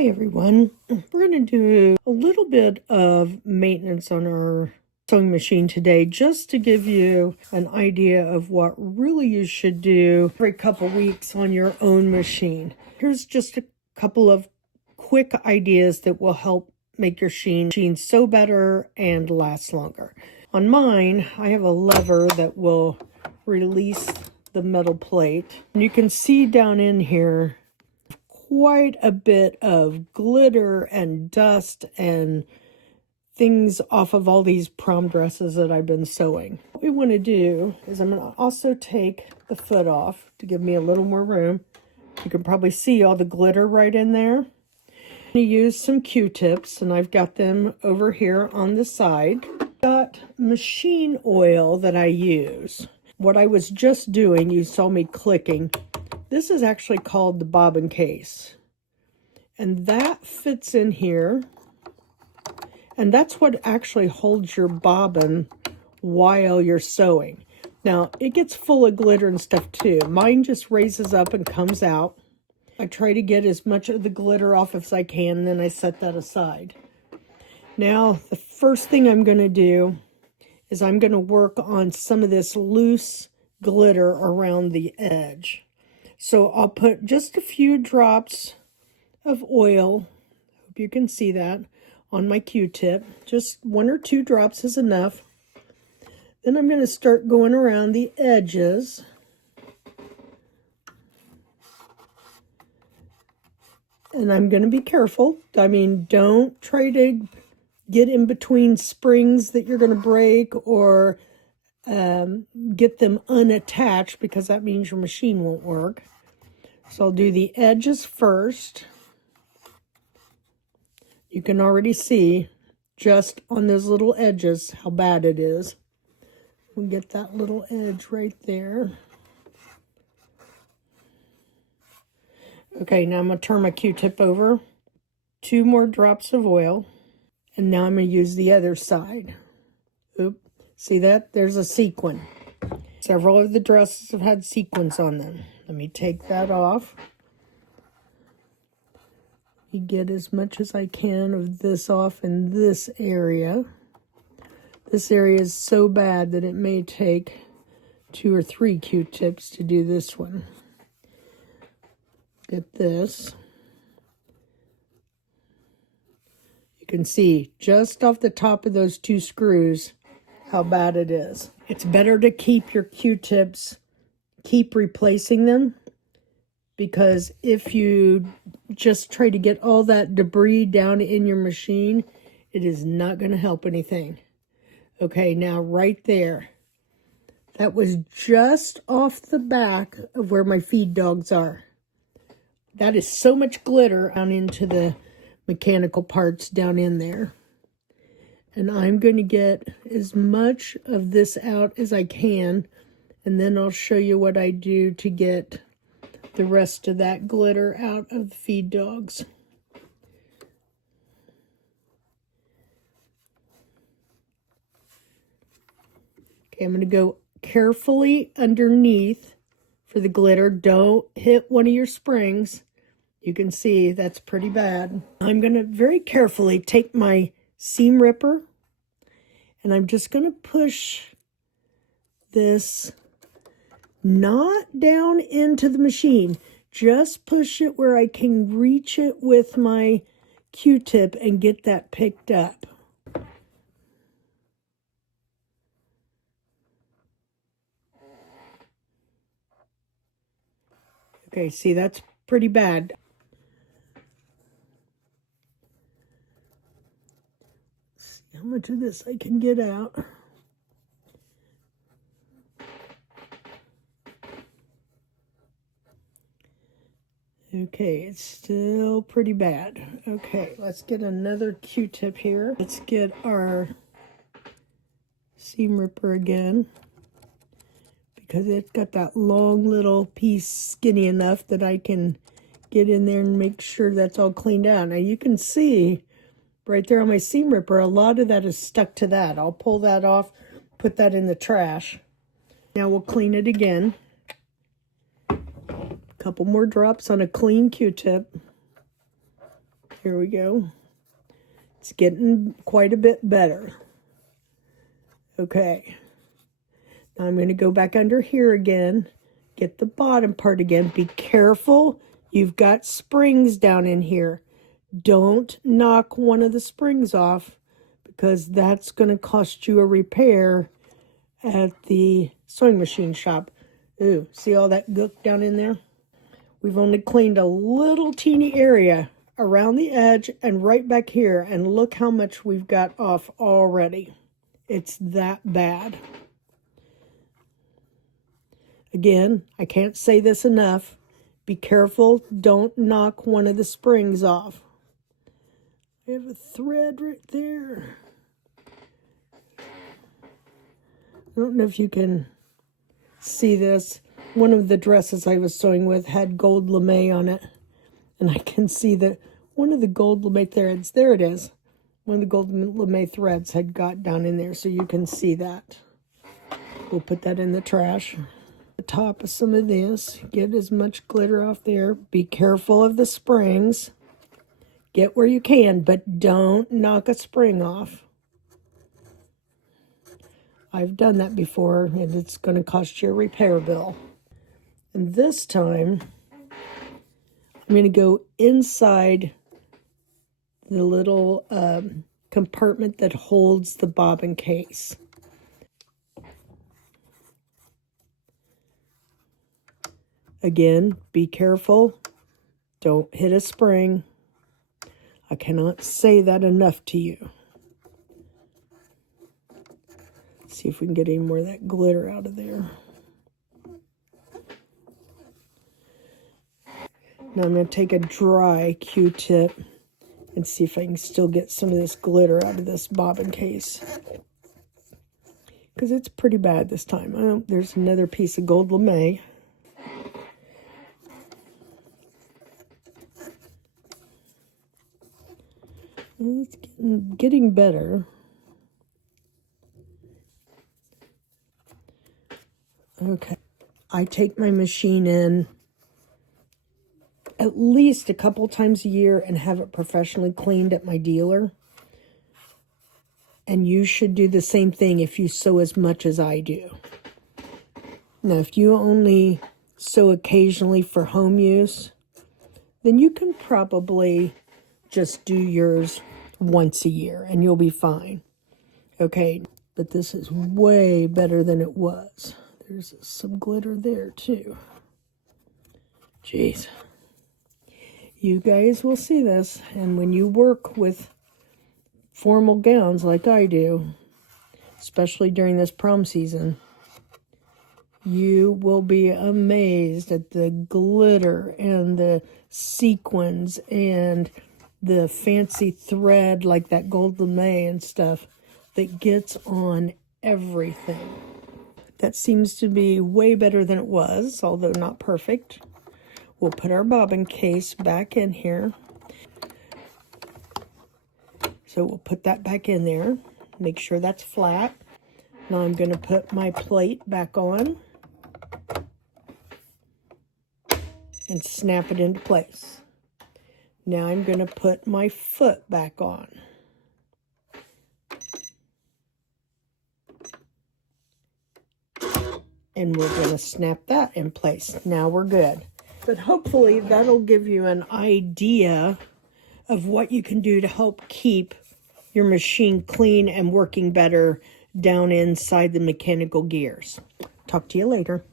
Hi everyone. We're going to do a little bit of maintenance on our sewing machine today just to give you an idea of what really you should do every couple weeks on your own machine. Here's just a couple of quick ideas that will help make your machine sew better and last longer. On mine, I have a lever that will release the metal plate. And you can see down in here quite a bit of glitter and dust and things off of all these prom dresses that I've been sewing. What we want to do is I'm going to also take the foot off to give me a little more room. You can probably see all the glitter right in there. I'm going to use some Q-tips, and I've got them over here on the side. Got machine oil that I use. What I was just doing, you saw me clicking. This is actually called the bobbin case. And that fits in here. And that's what actually holds your bobbin while you're sewing. Now, it gets full of glitter and stuff too. Mine just raises up and comes out. I try to get as much of the glitter off as I can, and then I set that aside. Now, the first thing I'm going to do is I'm going to work on some of this loose glitter around the edge. So I'll put just a few drops of oil, hope you can see that, on my Q-tip. Just 1 or 2 drops is enough. Then I'm going to start going around the edges. And I'm going to be careful. I mean, don't try to get in between springs that you're going to break or get them unattached, because that means your machine won't work. So I'll do the edges first. You can already see just on those little edges how bad it is. We'll get that little edge right there. Okay, now I'm going to turn my Q-tip over. 2 more drops of oil. And now I'm going to use the other side. Oop, see that? There's a sequin. Several of the dresses have had sequins on them. Let me take that off. You get as much as I can of this off in this area. This area is so bad that it may take 2 or 3 Q-tips to do this one. Get this. You can see just off the top of those 2 screws how bad it is. It's better to keep your Q-tips, keep replacing them, because if you just try to get all that debris down in your machine, it is not going to help anything. Okay, now right there. That was just off the back of where my feed dogs are. That is so much glitter down into the mechanical parts down in there. And I'm going to get as much of this out as I can, and then I'll show you what I do to get the rest of that glitter out of the feed dogs. Okay, I'm going to go carefully underneath for the glitter. Don't hit one of your springs. You can see that's pretty bad. I'm going to very carefully take my seam ripper, and I'm just going to push this not down into the machine. Just push it where I can reach it with my Q-tip and get that picked up. Okay, see, that's pretty bad. Let's see how much of this I can get out. Okay, it's still pretty bad. Okay, let's get another Q-tip here. Let's get our seam ripper again, because it's got that long little piece skinny enough that I can get in there and make sure that's all cleaned out. Now you can see right there on my seam ripper, a lot of that is stuck to that. I'll pull that off, put that in the trash. Now we'll clean it again. Couple more drops on a clean Q-tip. Here we go. It's getting quite a bit better. Okay. Now I'm going to go back under here again. Get the bottom part again. Be careful. You've got springs down in here. Don't knock one of the springs off, because that's going to cost you a repair at the sewing machine shop. Ooh, see all that gook down in there? We've only cleaned a little teeny area around the edge and right back here, and look how much we've got off already. It's that bad. Again, I can't say this enough. Be careful, don't knock one of the springs off. I have a thread right there. I don't know if you can see this. One of the dresses I was sewing with had gold lame on it. And I can see that one of the gold lame threads, there it is. One of the gold lame threads had got down in there, so you can see that. We'll put that in the trash. The top of some of this, get as much glitter off there. Be careful of the springs. Get where you can, but don't knock a spring off. I've done that before, and it's going to cost you a repair bill. And this time, I'm going to go inside the little compartment that holds the bobbin case. Again, be careful. Don't hit a spring. I cannot say that enough to you. Let's see if we can get any more of that glitter out of there. Now I'm going to take a dry Q-tip and see if I can still get some of this glitter out of this bobbin case. Because it's pretty bad this time. Oh, there's another piece of gold lame. It's getting better. Okay. I take my machine in at least a couple times a year and have it professionally cleaned at my dealer. And you should do the same thing if you sew as much as I do. Now, if you only sew occasionally for home use, then you can probably just do yours once a year and you'll be fine. Okay, but this is way better than it was. There's some glitter there too. Jeez. You guys will see this, and when you work with formal gowns like I do, especially during this prom season, you will be amazed at the glitter and the sequins and the fancy thread like that gold lame and stuff that gets on everything. That seems to be way better than it was, although not perfect. We'll put our bobbin case back in here. So we'll put that back in there. Make sure that's flat. Now I'm going to put my plate back on and snap it into place. Now I'm going to put my foot back on. And we're going to snap that in place. Now we're good. But hopefully that'll give you an idea of what you can do to help keep your machine clean and working better down inside the mechanical gears. Talk to you later.